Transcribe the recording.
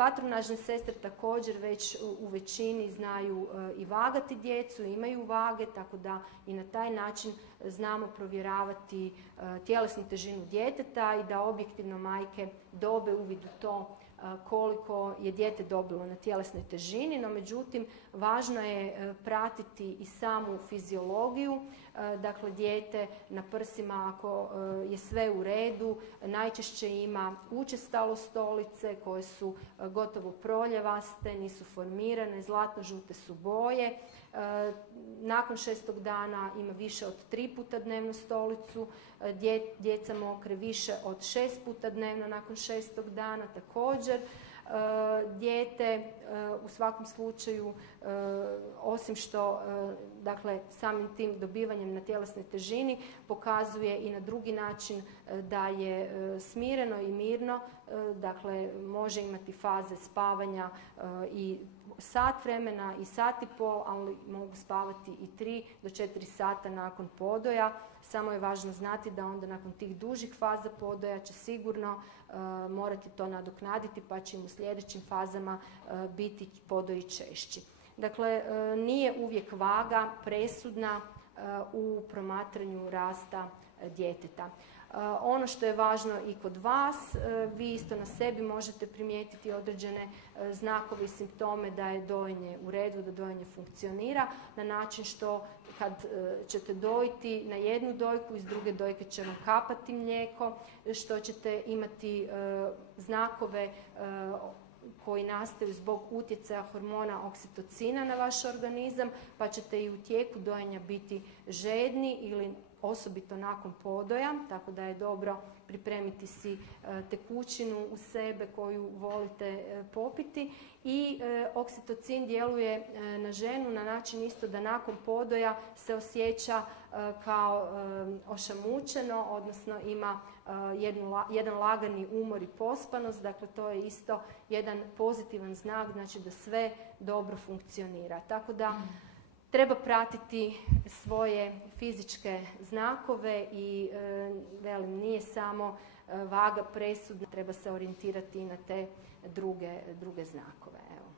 Patronažne sestre također već u većini znaju i vagati djecu, imaju vage, tako da i na taj način znamo provjeravati tjelesnu težinu djeteta i da objektivno majke dobe uvid u to koliko je dijete dobilo na tjelesnoj težini, no međutim važno je pratiti i samu fiziologiju. Dakle, dijete na prsima, ako je sve u redu, najčešće ima učestalo stolice koje su gotovo proljevaste, nisu formirane, zlatno-žute su boje. Nakon 6. dana ima više od 3 puta dnevno stolicu, djeca mokre više od 6 puta dnevno nakon 6. dana također. Dijete u svakom slučaju, osim što dakle, samim tim dobivanjem na tjelesnoj težini pokazuje i na drugi način da je smireno i mirno, dakle može imati faze spavanja i sat vremena i sat i pol, ali mogu spavati i 3 do 4 sata nakon podoja. Samo je važno znati da onda nakon tih dužih faza podoja će sigurno morati to nadoknaditi, pa će im u sljedećim fazama biti podoji češći. Dakle, nije uvijek vaga presudna u promatranju rasta djeteta. Ono što je važno i kod vas, vi isto na sebi možete primijetiti određene znakove i simptome da je dojenje u redu, da dojenje funkcionira, na način što kad ćete dojiti na jednu dojku, iz druge dojke će vam kapati mlijeko, što ćete imati znakove koji nastaju zbog utjecaja hormona oksitocina na vaš organizam, pa ćete i u tijeku dojenja biti žedni ili osobito nakon podoja, tako da je dobro pripremiti si tekućinu u sebe koju volite popiti. I oksitocin djeluje na ženu na način isto da nakon podoja se osjeća kao ošamućeno, odnosno ima jedan lagani umor i pospanost. Dakle, to je isto jedan pozitivan znak, znači da sve dobro funkcionira. Tako da treba pratiti svoje fizičke znakove i velim, nije samo vaga presudna, treba se orijentirati i na te druge znakove. Evo.